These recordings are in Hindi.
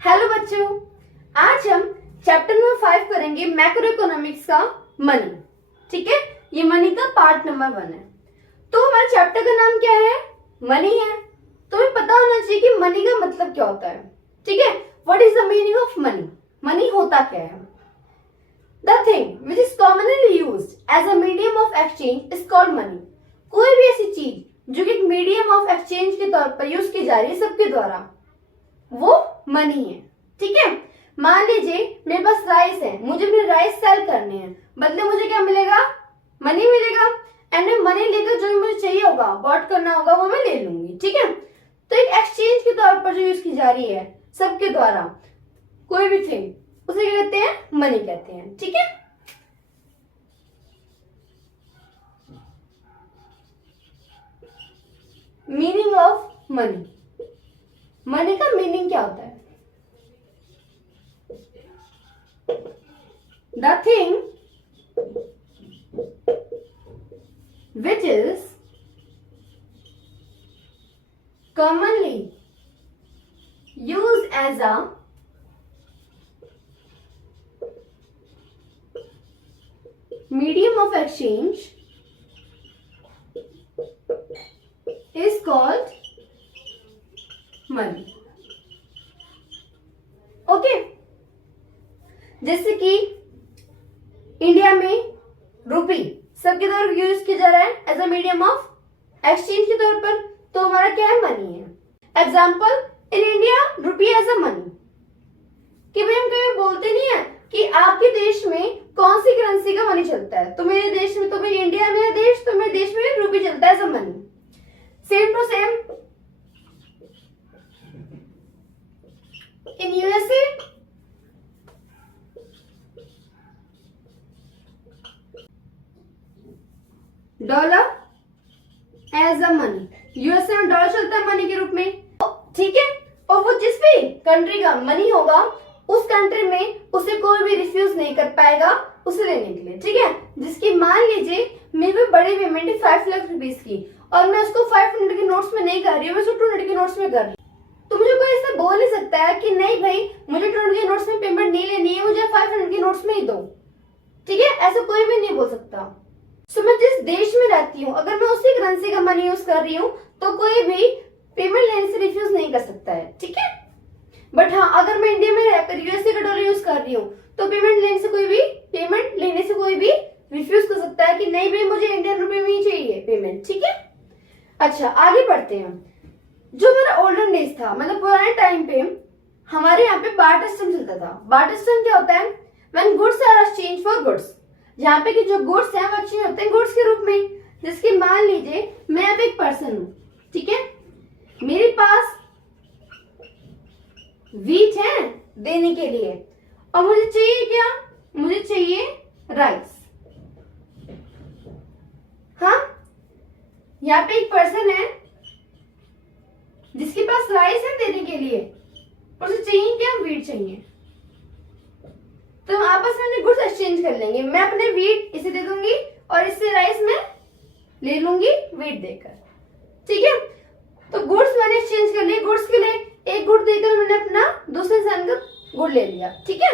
हेलो बच्चों, आज हम चैप्टर नंबर 5 करेंगे मैक्रो इकोनॉमिक्स का मनी। ठीक है, ये मनी का पार्ट नंबर 1 है। तो हमारे चैप्टर का नाम क्या है? मनी है। तुम्हें पता होना चाहिए कि मनी का मतलब क्या होता है। ठीक है, what is the meaning of money? Money होता क्या है? The thing which is commonly used as a medium of exchange is called money. कोई भी ऐसी चीज जो कि एक मीडियम ऑफ एक्सचेंज के तौर पर यूज की जा रही है सबके द्वारा, वो मनी है। ठीक है, मान लीजिए मेरे पास राइस है, मुझे अपने राइस सेल करने हैं, बदले मुझे क्या मिलेगा? मनी मिलेगा। एंड मैं मनी लेकर जो मुझे चाहिए होगा, बॉट करना होगा, वो मैं ले लूंगी। ठीक है, तो एक एक्सचेंज के तौर पर जो यूज की जा रही है सबके द्वारा कोई भी थिंग, उसे क्या कहते हैं? मनी कहते हैं। ठीक है, मीनिंग ऑफ मनी। मनी का मीनिंग क्या होता है? The thing which is commonly used as a medium of exchange is called money. Okay, जैसे कि इंडिया में रुपी सबके द्वारा यूज किया जा रहा है as a medium of exchange के तौर पर, तो हमारा क्या है? मनी है। Example, in India rupee as a money. कि भाई हम कभी बोलते नहीं है कि आपके देश में कौन सी करेंसी का मनी चलता है, तो मेरे देश में, तो भाई इंडिया मेरा देश, तो मेरे देश में रुपी चलता है as a money. Same to same in USA dollar as a money. USA में डॉलर चलता है मनी के रूप में। ठीक है, और वो जिस भी कंट्री का मनी होगा उस कंट्री में उसे कोई भी रिफ्यूज नहीं कर पाएगा उसे लेने के लिए। ठीक है, जिसकी मान लीजिए मेरी भी बड़ी पेमेंट है 5 लाख रुपीज की, और मैं उसको 500 के नोट्स में नहीं कर रही हूँ, मैं उसको 200 के नोट्स में कर रही हूँ, तो मुझे कोई ऐसा बोल नहीं सकता है कि नहीं भाई मुझे 200 के नोट्स में पेमेंट नहीं लेनी है, मुझे 500 के नोट्स में ही दो। ठीक है, ऐसा कोई भी नहीं बोल सकता। सो मैं जिस देश में रहती हूँ, अगर मैं उसी करेंसी का मनी यूज कर रही हूँ, तो कोई भी पेमेंट लेने से रिफ्यूज नहीं कर सकता है। ठीक है, बट हाँ, अगर मैं इंडिया में रहकर यूएसए का डॉलर यूज कर रही हूँ, तो पेमेंट लेने से कोई भी रिफ्यूज कर सकता है कि नहीं भाई मुझे इंडियन रुपए में ही चाहिए पेमेंट। ठीक है, अच्छा आगे बढ़ते हैं। जो मेरा ओल्डन डेज था, मतलब पुराने टाइम पे हमारे यहाँ पे बार्टर सिस्टम चलता था। बार्टर सिस्टम क्या होता है? When goods are exchange for goods, जहाँ पे कि जो गुड्स हैं वो एक्सचेंज होते हैं गुड्स के रूप में। जिसके मान लीजिए मैं अब एक पर्सन हूँ, ठीक है, मेरे पास व्हीट है देने के लिए, और मुझे चाहिए क्या? मुझे चाहिए राइस। हाँ, यहाँ पे एक पर्सन है जिसके पास राइस है देने के लिए, और उसे चाहिए क्या? व्हीट चाहिए। तो हम आपस में गुड्स एक्सचेंज कर लेंगे। मैं अपने व्हीट इसे दे दूंगी और इससे राइस मैं ले लूंगी व्हीट देकर। ठीक है, तो गुड्स मैंने एक्सचेंज कर लिए। गुड्स के लिए एक गुड देकर मैंने अपना दूसरे इंसान का गुड ले लिया। ठीक है,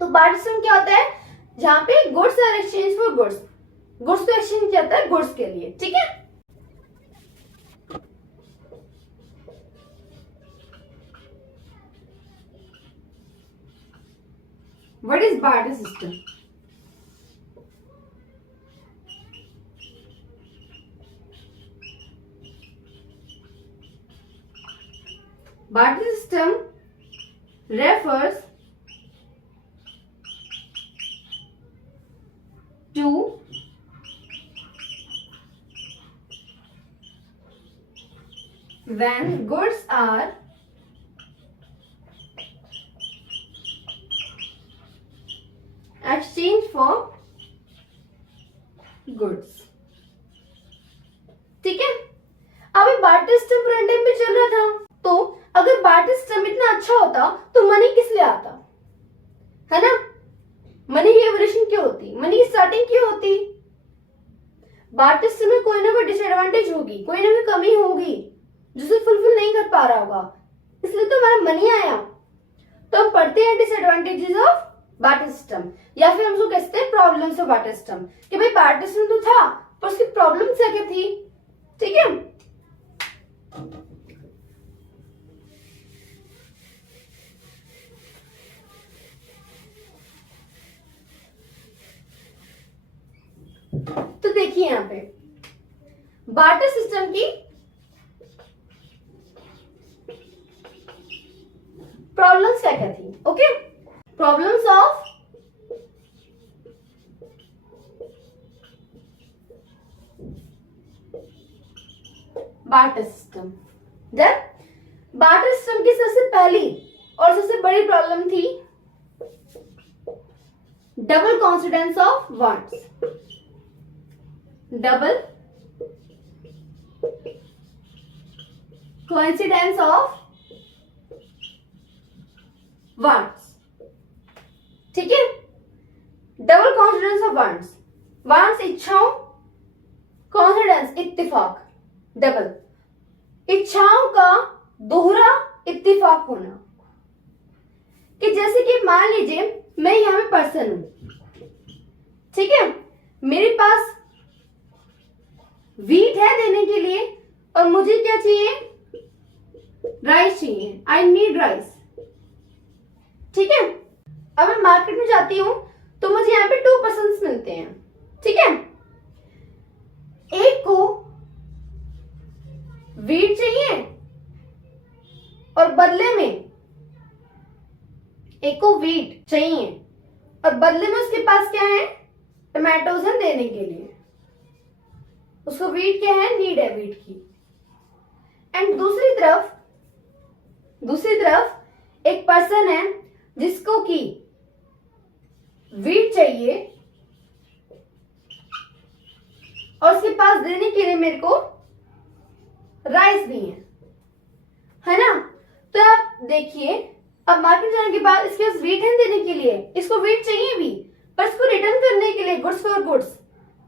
तो बार्टर सिस्टम क्या होता है? जहां पे goods are exchange for goods, goods को एक्सचेंज किया जाता है गुड्स के लिए। ठीक है, what is barter system? Barter system refers to when goods are exchanged for goods। ठीक है, अब बार्टर सिस्टम पुराने टाइम पे चल रहा था, तो अगर बार्टर सिस्टम इतना अच्छा होता तो मनी किस लिए आता? है ना, मनी की एवोल्यूशन क्यों होती? मनी की स्टार्टिंग क्यों होती? बार्टर सिस्टम में कोई ना कोई डिसएडवांटेज होगी, कोई ना कोई कमी होगी जिसे फुलफिल नहीं कर पा रहा होगा। इसलिए तो हमारा मनी आया। तो हम पढ़ते हैं डिसएडवांटेजेस ऑफ बार्टर सिस्टम, या फिर हम उसको कहते हैं प्रॉब्लम्स ऑफ बार्टर सिस्टम, कि भाई बार्टर सिस्टम तो था पर उसकी प्रॉब्लम क्या क्या थी। ठीक है, तो देखिए यहां पे बार्टर सिस्टम की प्रॉब्लम्स क्या क्या थी। Okay, problems of barter system. Then barter system की सबसे पहली और सबसे बड़ी प्रॉब्लम थी double coincidence of words. Double coincidence of words. ठीक है, double coincidence of words, words इच्छाओं, कॉन्सिडेंस इत्तेफाक, डबल इच्छाओं का दोहरा इत्तेफाक होना। कि जैसे कि मान लीजिए मैं यहां पे पर्सन हूं, ठीक है, मेरे पास व्हीट है देने के लिए और मुझे क्या चाहिए, राइस चाहिए, आई नीड राइस। ठीक है, अब मैं मार्केट में जाती हूं तो मुझे यहाँ पे 2 पर्सन्स मिलते हैं। ठीक है, एक को व्हीट चाहिए और बदले में, एक को व्हीट चाहिए और बदले में उसके पास क्या है, टमाटोज हैं देने के लिए। उसको व्हीट क्या है, नीड है व्हीट की। एंड दूसरी तरफ एक पर्सन है जिसको की व्हीट चाहिए और उसके पास देने के लिए मेरे को राइस भी है ना। तो आप देखिए, अब मार्केट जाने के बाद इसके पास व्हीट है देने के लिए, इसको व्हीट चाहिए भी, पर इसको रिटर्न करने के लिए गुड्स फॉर गुड्स,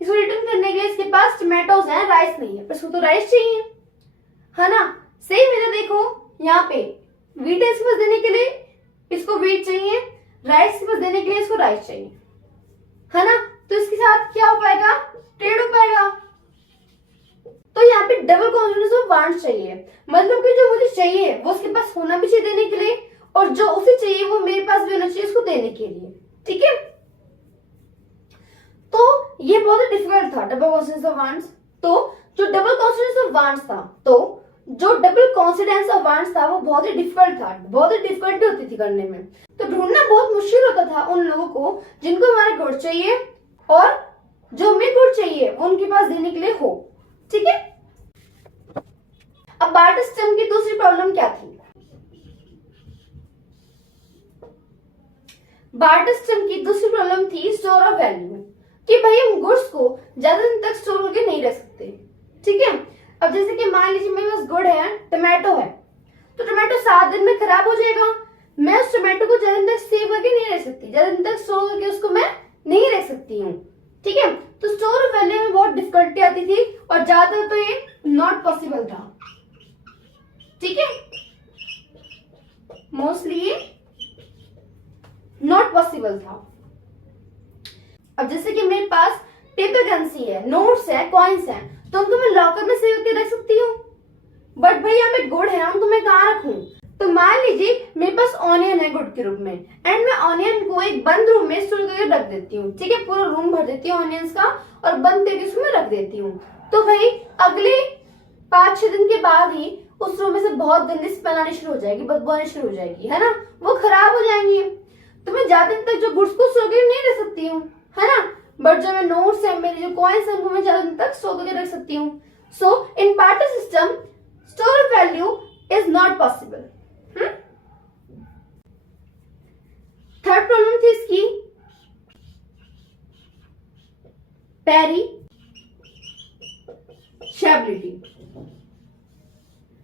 इसको रिटर्न करने के लिए इसके पास टमाटोज हैं, राइस नहीं है, पर इसको तो राइस चाहिए, है ना। सेम इधर देखो, यहाँ पे व्हीट है इसके पास देने के लिए, इसको व्हीट चाहिए, राइस के पास देने के लिए इसको राइस चाहिए, है ना। तो इसके साथ क्या हो पाएगा, ट्रेड हो पाएगा। तो यहाँ पे डबल कॉन्सिडेंस ऑफ वांट्स चाहिए, मतलब कि जो मुझे चाहिए वो उसके पास होना भी चाहिए देने के लिए, और जो उसे चाहिए वो मेरे पास भी होना चाहिए उसको देने के लिए। ठीक है, तो ये बहुत डिफिकल्ट था डबल कॉन्सिडेंस ऑफ वांट्स। तो जो डबल कॉन्सिडेंस ऑफ वांट्स था, तो जो डबल कॉन्सिडेंस ऑफ वांट्स था वो बहुत ही डिफिकल्ट था, बहुत ही डिफिकल्टी होती थी करने में। तो ढूंढना बहुत मुश्किल होता था उन लोगों को जिनको हमारे गुड़ चाहिए और जो हमें गुड़ चाहिए वो उनके पास देने के लिए हो। ठीक है, अब बार्टर सिस्टम की दूसरी प्रॉब्लम क्या थी, बार्टर सिस्टम की दूसरी प्रॉब्लम थी स्टोर ऑफ वैल्यू, कि भाई हम गुड्स को ज्यादा दिन तक स्टोर करके नहीं रख सकते। ठीक है, अब जैसे कि मान लीजिए मेरे पास गुड़ है, टमाटो है, तो टमाटो 7 दिन में खराब हो जाएगा, मैं उस टमाटो को ज्यादा दिन तक सेव करके नहीं रख सकती, ज्यादा दिन तक स्टोर करके उसको मैं नहीं रख सकती हूँ। ठीक है, तो स्टोर ऑफ वैल्यू में बहुत डिफिकल्टी आती थी और ज्यादातर तो ये नॉट पॉसिबल था। ठीक है, मोस्टली ये नॉट पॉसिबल था। अब जैसे कि मेरे पास पेपर करेंसी है, नोट्स है, कॉइन्स है, तो उनको मैं लॉकर में सेव करके रख सकती हूँ, बट भाई यहाँ पे गुड़ है, उनको मैं कहाँ रखूं। तो मान लीजिए मेरे पास ऑनियन है गुड़ के रूप में, एंड मैं ऑनियन को एक बंद रूम में स्टोर करके रख देती हूँ। ठीक है, पूरा रूम भर देती हूँ ऑनियंस का और बंद करके उसको मैं रख देती हूँ। तो भाई अगले 5-6 दिन के बाद ही उस रूम में से बहुत गंदी स्मेल आनी शुरू हो जाएगी, बदबू आनी शुरू हो जाएगी, है ना, वो खराब हो जाएंगी। तो मैं ज्यादा दिन तक जो गुड्स को स्टोर करके नहीं रख सकती हूँ, है ना, बट जो मैं नोट्स है, मेरे जो कॉइन्स है, उनको मैं ज्यादा दिन तक स्टोर करके रख सकती हूँ। So in barter system store of value is not possible. Third problem थी इसकी पेरिशेबिलिटी।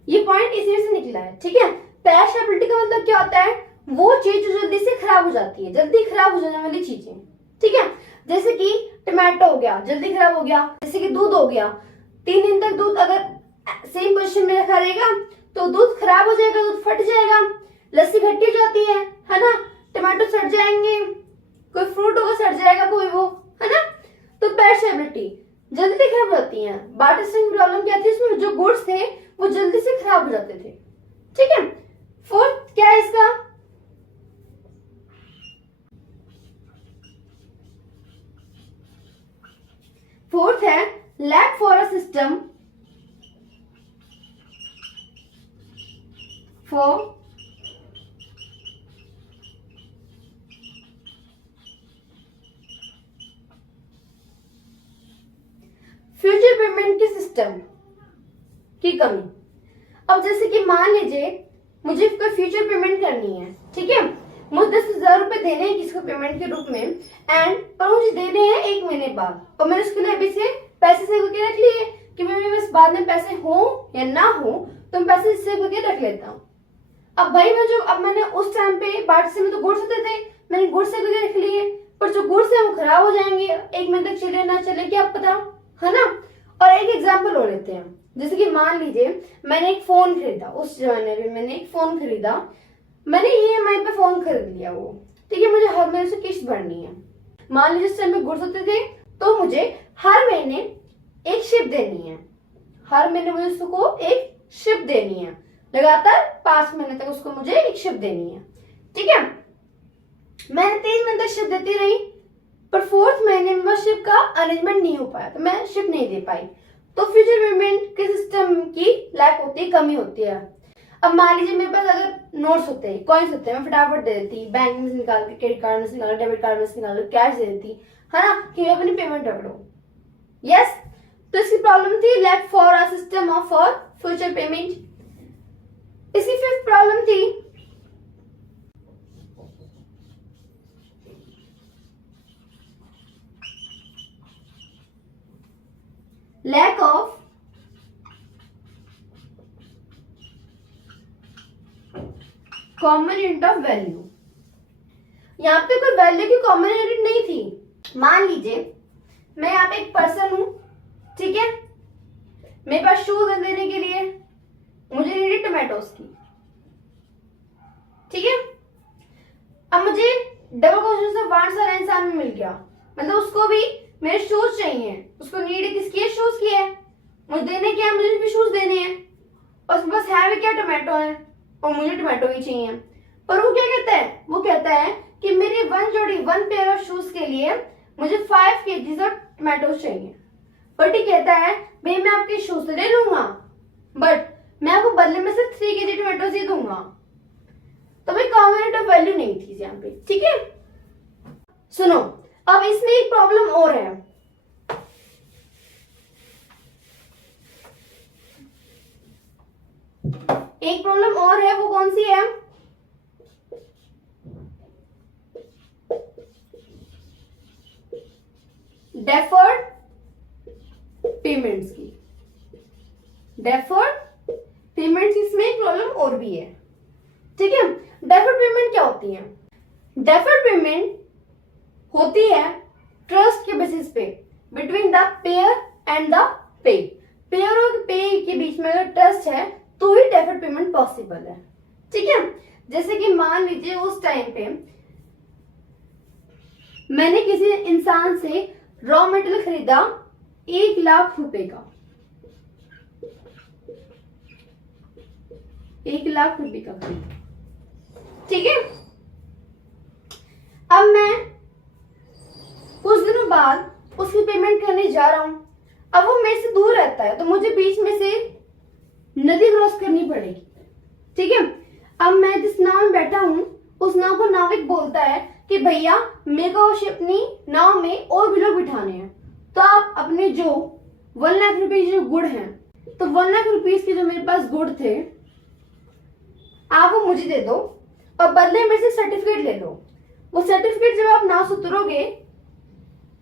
ये पॉइंट इसी से निकला है। ठीक है, पेरिशेबिलिटी का मतलब क्या होता है, वो चीज जो जल्दी से खराब हो जाती है, जल्दी खराब हो जाने वाली चीजें। ठीक है, जैसे कि टमाटो हो गया, जल्दी खराब हो गया, जैसे कि दूध हो गया, 3 दिन तक दूध अगर सेम पोजीशन में रखा रहेगा तो दूध खराब हो जाएगा, दूध फट जाएगा, लस्सी खट्टी हो जाती है ना, टमाटो सड़ जाएंगे, कोई फ्रूट होगा सड़ जाएगा कोई, वो है ना। तो पेरिशेबिलिटी जल्दी खराब होती है। बार्टर स्ट्रिंग प्रॉब्लम क्या थी, इसमें जो गुड्स थे वो जल्दी से खराब हो जाते थे। ठीक है, फोर्थ क्या है इसका, फोर्थ है lack for a system for future payment के सिस्टम की कमी। अब जैसे कि मान लीजिए मुझे कोई फ्यूचर पेमेंट करनी है, ठीक है, मुझे 10,000 रुपए देने हैं किसी को पेमेंट के रूप में, एंड पर मुझे देने हैं 1 महीने बाद, और मैंने उसके लिए अभी से पैसे सेव करके रख लिए कि मेरे पास बाद में पैसे हो या ना हो तो मैं पैसे सेव करके रख लेता हूँ। अब भाई मैंने उस टाइम पे बार्टर से में तो गुड्स होते थे, मैंने गुड्स सेव करके रख लिए, पर जो गुड्स है वो खराब हो जाएंगे, 1 महीने तक चले ना चले क्या पता, है ना। और एक एग्जाम्पल हो लेते हैं, जैसे कि मान लीजिए मैंने एक फोन खरीदा, उस जमाने में मैंने एक फोन खरीदा, मैंने EMI पे फोन खरीद लिया वो, ठीक है, मुझे हर महीने से किस्त भरनी है। मान लीजिए उस टाइम पे गुड्स होते थे तो मुझे हर महीने एक शिप देनी है, हर महीने मुझे उसको एक शिप देनी है, लगातार 5 महीने तक उसको मुझे एक शिप देनी है। ठीक है, मैंने 3 महीने तक शिप देती रही, पर 4th महीने में शिप का अरेंजमेंट नहीं हो पाया तो मैं शिप नहीं दे पाई, तो फ्यूचर पेमेंट के सिस्टम की लैक होती है, कमी होती है। अब मान लीजिए मेरे पास अगर नोट्स होते हैं, कॉइन्स होते हैं, मैं फटाफट दे देती, बैंक में से निकाल के, क्रेडिट कार्ड में से निकाल, डेबिट कार्ड में से निकाल, कैश दे देती, है ना, कि मैं अपनी पेमेंट रख लूं। यस, तो इसकी प्रॉब्लम थी lack for a system of for future payment. इसकी 5th प्रॉब्लम थी lack of common unit of value. यहाँ पे कोई वैल्यू की कॉमन यूनिट नहीं थी। मान लीजिए मैं यहाँ पे एक पर्सन हूं, ठीक है, मेरे पास शूज देने के लिए मुझे नीड टोमेटोज की, ठीक है। अब मुझे डबल क्वेश्चन से आंसर इंसान में मिल गया, मतलब उसको भी मेरे शूज चाहिए, उसको नीड किसकी है, शूज की है, मुझे देने क्या है, मुझे भी शूज देने हैं, और उसके पास है भी क्या, टोमेटो है, और मुझे टोमेटो ही चाहिए। पर वो क्या कहता है, वो कहता है कि मेरी 1 पेयर ऑफ शूज के लिए मुझे 5 kg ऑफ टोमेटोज चाहिए। बट ये कहता है भाई मैं आपके शूज तो ले लूंगा, बट मैं आपको बदले में से 3 kg टोमेटोज ही दूंगा। तो भाई कॉमन यूनिट ऑफ वैल्यू नहीं थी यहाँ पे, ठीक है। सुनो, अब इसमें एक प्रॉब्लम और है, एक प्रॉब्लम और है, वो कौन सी है, डेफर्ड पेमेंट्स की। डेफर्ड पेमेंट्स, इसमें एक प्रॉब्लम और भी है, ठीक है। डेफर्ड पेमेंट क्या होती है, डेफर्ड पेमेंट होती है ट्रस्ट के बेसिस पे between the pair and the pay. Pair और पे के बीच में अगर ट्रस्ट है तो ही डेफर्ड पेमेंट पॉसिबल है, ठीक है। जैसे कि मान लीजिए उस टाइम पे मैंने किसी इंसान से रॉ मटेरियल खरीदा 1 लाख रुपए का, 1 लाख रुपए का खरीदा, ठीक है। अब मैं कुछ दिनों बाद उसकी पेमेंट करने जा रहा हूं, अब वो मेरे से दूर रहता है तो मुझे बीच में से नदी क्रॉस करनी पड़ेगी, ठीक है। अब मैं जिस नाव में बैठा हूं उस नाव को नाविक बोलता है कि भैया मेरे को अपनी नाव में और भी लोग बिठाने हैं, तो आप अपने जो 1 लाख रुपीज जो गुड़ हैं, तो 1 लाख रुपीज के जो मेरे पास गुड़ थे आप वो मुझे दे दो, और बदले में से सर्टिफिकेट ले लो। वो सर्टिफिकेट जब आप नाव से उतरोगे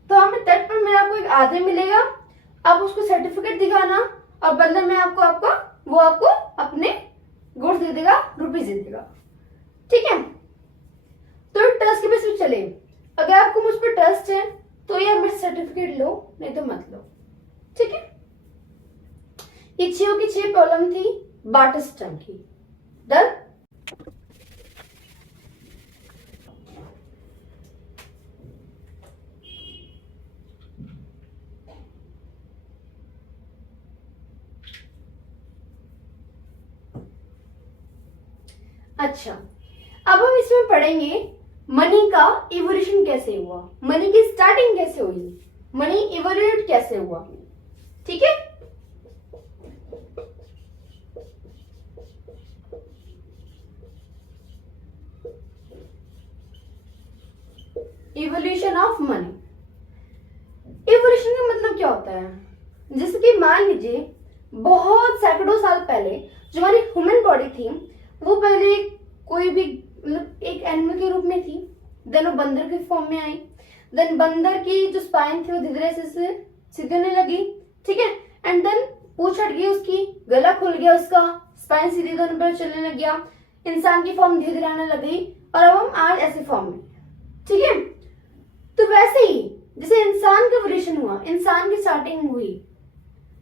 तो हमें तट पर मेरा आपको एक आदमी मिलेगा, आप उसको सर्टिफिकेट दिखाना और बदले में वो आपको अपने गुड्स दे देगा, रुपीज दे देगा, ठीक है। तो ट्रस्ट के बेसिस पे चले, अगर आपको मुझ पर ट्रस्ट है तो ये मेरे सर्टिफिकेट लो, नहीं तो मत लो, ठीक है। ये 6 की 6 प्रॉब्लम थी बार्टर्स टंकी। डन। अच्छा, अब हम इसमें पढ़ेंगे मनी का इवोल्यूशन कैसे हुआ, मनी की स्टार्टिंग कैसे हुई, मनी इवोल्यूट कैसे हुआ। ठीक है। Evolution of money. इवोल्यूशन का मतलब क्या होता है, जैसे कि मान लीजिए बहुत सैकड़ों साल पहले जो हमारी ह्यूमन बॉडी थी वो पहले कोई भी मतलब एक एनिमल के रूप में थी, देन वो बंदर के फॉर्म में आई, देन बंदर की जो स्पाइन थी वो धीरे धीरे से सीधी होने लगी। ठीक है। एंड देन पूंछ हट गई उसकी, गला खुल गया उसका, स्पाइन सीधी होने पर चलने लग गया, इंसान की फॉर्म धीरे धीरे आने लगी और अब हम आज ऐसे फॉर्म में। ठीक है। तो वैसे ही जैसे इंसान का इवोल्यूशन हुआ, इंसान की स्टार्टिंग हुई,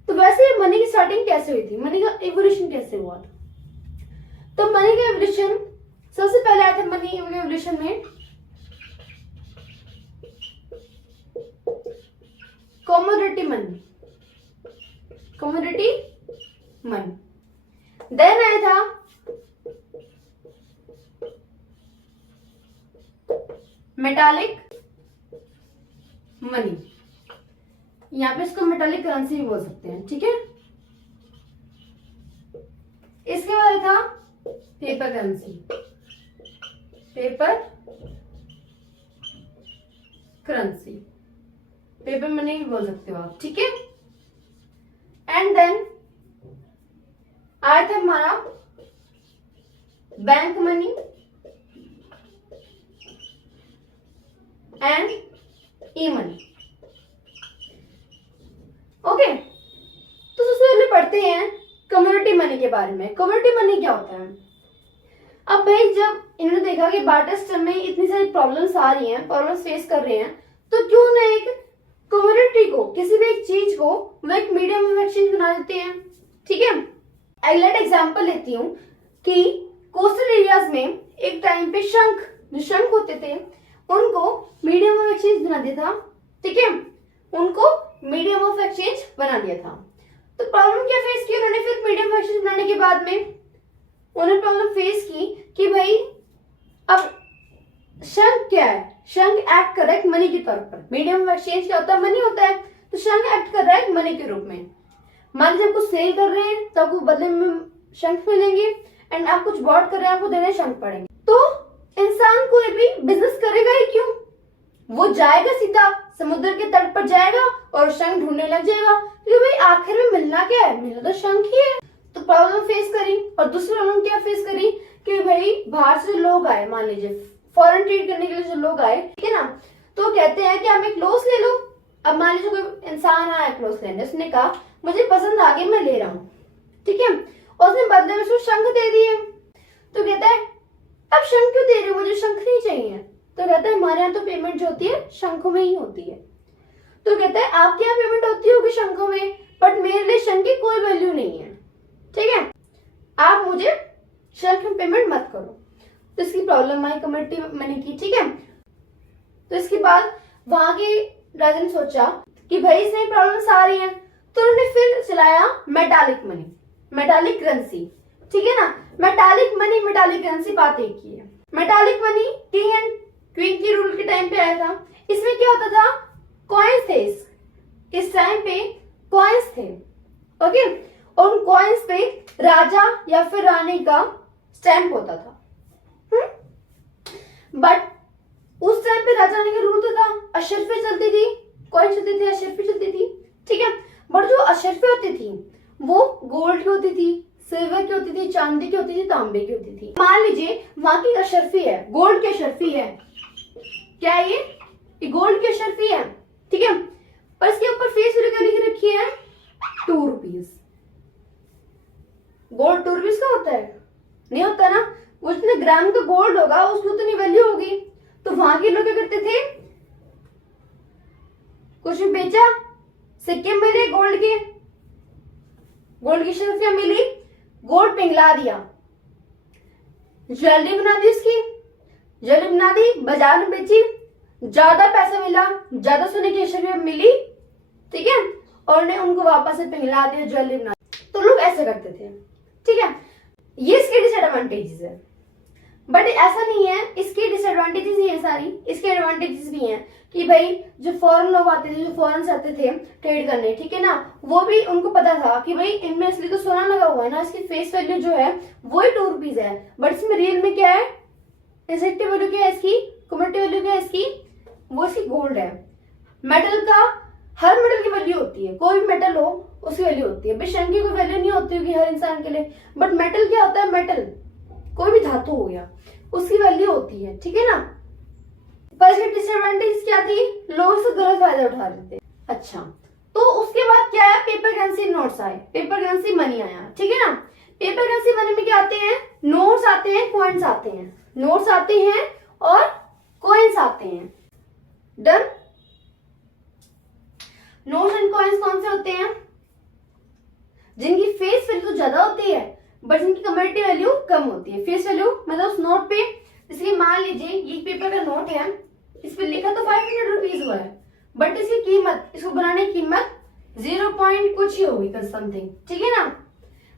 तो वैसे ही मनी की स्टार्टिंग कैसे हुई थी, मनी का इवोल्यूशन कैसे हुआ था। तो मनी का इवोल्यूशन सबसे पहले आया था मनी इवोल्यूशन में commodity money, commodity money. Then आया था मेटालिक मनी, यहां पे इसको मेटालिक करेंसी भी बोल सकते हैं। ठीक है। इसके बाद था paper currency, paper currency, paper money भी बोल सकते हो आप। ठीक है। एंड देन आया था हमारा bank money and E money. Okay, तो सबसे पहले पढ़ते हैं कम्युनिटी मनी के बारे में। कम्युनिटी मनी क्या होता है। अब भाई जब इन्होंने देखा कि बार्टर सिस्टम में इतनी सारी प्रॉब्लम्स आ रही हैं, प्रॉब्लम्स फेस कर रहे हैं, तो क्यों ना एक कम्युनिटी को, किसी भी एक चीज को वो एक मीडियम ऑफ एक्सचेंज बना देते हैं। ठीक है। एक एग्जांपल लेती हूँ कि कोस्टल एरियाज में एक टाइम पे शंख, जो शंख होते थे उनको मीडियम ऑफ एक्सचेंज बना दिया था। ठीक है। उनको मीडियम ऑफ एक्सचेंज बना दिया था। तो प्रॉब्लम क्या फेस की उन्होंने फिर मीडियम ऑफ एक्सचेंज बनाने के बाद में, उन्होंने प्रॉब्लम फेस की कि भाई अब शंख क्या है, शंख एक्ट कर रहा है मनी के तौर पर। मीडियम ऑफ एक्सचेंज क्या होता है, मनी होता है, तो शंख एक्ट कर रहा है मनी के रूप में। मान लीजिए आप कुछ सेल कर रहे हैं तो आपको बदले में शंख मिलेंगे, एंड आप कुछ बॉट कर रहे हैं आपको देने शंख पड़ेंगे। तो इंसान कोई भी बिजनेस करेगा ही क्यों, वो जाएगा सीधा समुद्र के तट पर जाएगा और शंख ढूंढने लग जाएगा, क्योंकि भाई आखिर में मिलना क्या है, मिलना तो शंख ही है। तो प्रॉब्लम फेस करी। और दूसरी प्रॉब्लम क्या फेस करी कि भाई बाहर से लोग आए, मान लीजिए फॉरेन ट्रेड करने के लिए जो लोग आए, ठीक है ना, तो कहते हैं कि आप एक क्लोथ ले लो। अब मान लीजिए कोई इंसान आया क्लोथ लेने, उसने कहा मुझे पसंद आ गई मैं ले रहा हूँ, ठीक है, और उसने बदले में उसको शंख दे दिए। तो कहता है अब शंख क्यों दे रहे हो, मुझे शंख नहीं चाहिए। तो कहता है हमारे यहाँ तो पेमेंट जो होती है शंखों में ही होती है। तो कहता है आपके यहाँ पेमेंट होती होगी शंखों में, बट मेरे लिए शंख की कोई वैल्यू नहीं है, ठीक है, आप मुझे शंख में पेमेंट मत करो। तो इसकी प्रॉब्लम आई कम्युनिटी मनी की, ठीक है। तो इसके बाद वहां के राजा ने सोचा कि भाई इसमें प्रॉब्लम्स आ रही हैं, तो उन्होंने फिर चलाया मेटालिक मनी, मेटालिक करेंसी, ठीक है ना। मेटालिक मनी, मेटालिक करेंसी बात एक ही है। Metallic money king and queen की रूल के टाइम पे आया था। इसमें क्या होता था, कॉइन्स थे, इस टाइम पे कॉइन्स थे, ओके, और उन कॉइन्स पे राजा या फिर रानी का स्टैंप होता था। बट उस टाइम पे राजा रानी का रूल तो था, अशरफे चलती थी, कॉइन चलती थी, अशरफे चलती थी, ठीक है। बट जो अशरफे होती थी वो गोल्ड की होती थी, सिल्वर की होती थी, चांदी की होती थी, तांबे की होती थी। मान लीजिए वहां की अशरफी है, गोल्ड की अशरफी है, क्या है ये गोल्ड की अशरफी है, ठीक है, पर इसके ऊपर फेस वैल्यू क्या लिख रखी है, 2 रुपीज। गोल्ड 2 रुपीज का होता है, नहीं होता ना, वो जितने ग्राम का गोल्ड होगा उसकी उतनी वैल्यू होगी। तो वहां के लोग क्या करते थे, कुछ भी बेचा, सिक्के मिले गोल्ड के, गोल्ड की शर्फियां मिली, गोल्ड पिघला दिया, ज्वेलरी बना दी, उसकी ज्वेलरी बना दी, बाजार में बेची, ज्यादा पैसा मिला, ज्यादा सोने की अशरिया मिली, ठीक है, और ने उनको वापस से पिघला दिया, ज्वेलरी बना दी। तो लोग ऐसे करते थे, ठीक है। ये इसके डिसएडवांटेजेस है, बट ऐसा नहीं है, इसके डिसएडवांटेजेस ही है सारी, इसके एडवांटेजेस भी हैं कि भाई जो फॉरेन लोग आते थे, जो फॉरेन से आते थे ट्रेड करने, ठीक है ना, वो भी उनको पता था कि भाई इनमें असली तो सोना लगा हुआ है ना, इसकी फेस वैल्यू जो है वो ही 2 रुपीज है, बट इसमें रियल में क्या है, एसेटिव वैल्यू क्या है इसकी, कमोडिटी वैल्यू क्या है इसकी, वो इसकी गोल्ड है। मेटल का, हर मेटल की वैल्यू होती है, कोई भी मेटल हो उसकी वैल्यू होती है, बेशक की कोई वैल्यू नहीं होती होगी हर इंसान के लिए, बट मेटल क्या होता है, मेटल कोई भी धातु हो गया उसकी वैल्यू होती है, ठीक है ना। पर इसकी डिसएडवांटेज क्या थी, लोग इससे गलत फायदा उठा रहे थे। अच्छा, तो उसके बाद क्या है, पेपर करेंसी नोट्स आए, पेपर करेंसी मनी आया, ठीक है ना। पेपर करेंसी मनी में क्या आते हैं, नोट्स आते हैं, कॉइन्स आते हैं, नोट्स आते हैं और कॉइन्स आते हैं। डन। नोट्स एंड कॉइन्स कौन से होते हैं, जिनकी फेस वैल्यू ज्यादा होती है बट जिनकी कमोडिटी वैल्यू कम होती है। फेस वैल्यू मतलब उस नोट पे, जैसे कि मान लीजिए ये पेपर का नोट है, इस पे लिखा तो 500 रुपीज हुआ है, बट इसकी कीमत, इसको बनाने की कीमत 0 पॉइंट कुछ ही होगी समथिंग, ठीक है ना।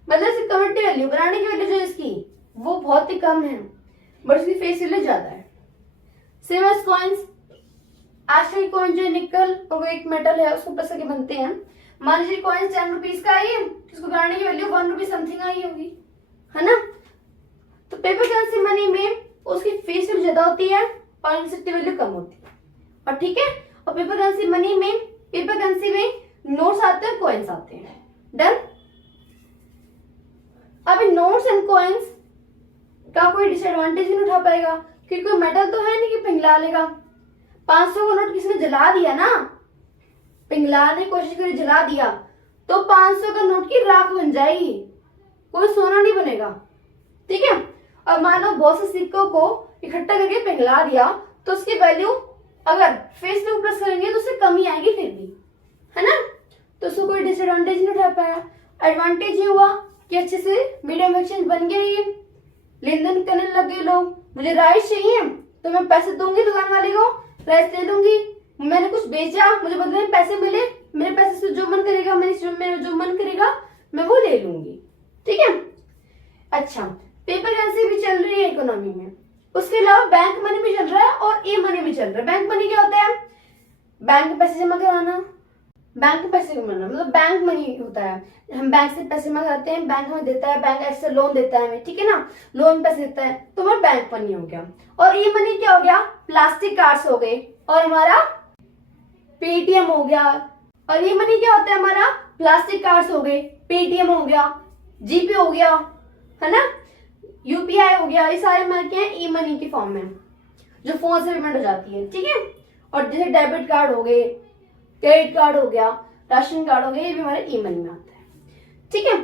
मतलब इसकी कमोडिटी वैल्यू, बनाने की वैल्यू जो इसकी वो बहुत ही कम है, बट इसकी फेस वैल्यू ज्यादा है। सेम एज कॉइन्स, आज के कॉइन जो निकल और वेट मेटल है उसको पैसे के बनते हैं। मान लीजिए कॉइन 10 रुपीज का है, इसको बनाने की वैल्यू 1 रुपीज समथिंग आई होगी, है ना। तो पेपर करेंसी मनी में उसकी फेस वैल्यू ज्यादा होती है और इनकी वैल्यू कम होती है, और ठीक है। और पेपर करेंसी मनी में, पेपर करेंसी में नोट्स आते हैं, कॉइन्स आते हैं। डन। अब इन नोट्स एंड कॉइन्स का कोई डिसएडवांटेज नहीं उठा पाएगा, क्योंकि कोई मेटल तो है नहीं कि पिघला लेगा। 500 का नोट किसी ने जला दिया ना, पिघलाने की कोशिश करी, जला दिया, तो 500 का नोट की राख बन जाएगी, कोई सोना नहीं बनेगा, ठीक है। और मान लो बहुत से सिक्कों को इकट्ठा करके पिघला दिया, तो उसकी वैल्यू अगर फेस में प्लस करेंगे तो उससे कमी आएगी फिर भी, है ना। तो उसको कोई डिसएडवांटेज नहीं उठा पाया। एडवांटेज ये हुआ कि अच्छे से मीडियम एक्सचेंज बन गया, ये लेन देन करने लग गए लोग। मुझे राइस चाहिए तो मैं पैसे दूंगी दुकान वाले को, राइस दे दूंगी, मैंने कुछ बेचा, मुझे बदले में पैसे मिले, मेरे पैसे से जो मन करेगा, मेरे जो मन करेगा मैं वो ले लूंगी, ठीक है। अच्छा, पेपर करेंसी भी चल रही है इकोनॉमी में, उसके अलावा बैंक मनी भी चल रहा है और ई मनी भी चल रहा है। बैंक मनी क्या होता है, बैंक में पैसे जमा कराना, बैंक में पैसे जमा, मतलब बैंक मनी होता है, हम बैंक से पैसे जमा कराते हैं, बैंक हमें देता है, बैंक ऐसे लोन देता है हमें, ठीक है ना, लोन पैसे देता है, तो हमारा बैंक मनी हो गया। और ई मनी क्या हो गया, प्लास्टिक कार्ड्स हो गए और हमारा पेटीएम हो गया। और ई मनी क्या होता है, हमारा प्लास्टिक कार्ड्स हो गए, पेटीएम हो गया, जीपे हो गया, है ना, यूपीआई हो गया, ये सारे हमारे क्या है, ई मनी की फॉर्म में, जो फोन से पेमेंट हो जाती है, ठीक है। और जैसे डेबिट कार्ड हो गए, क्रेडिट कार्ड हो गया, राशन कार्ड हो गया, ये भी हमारे ई मनी में आता है, ठीक है।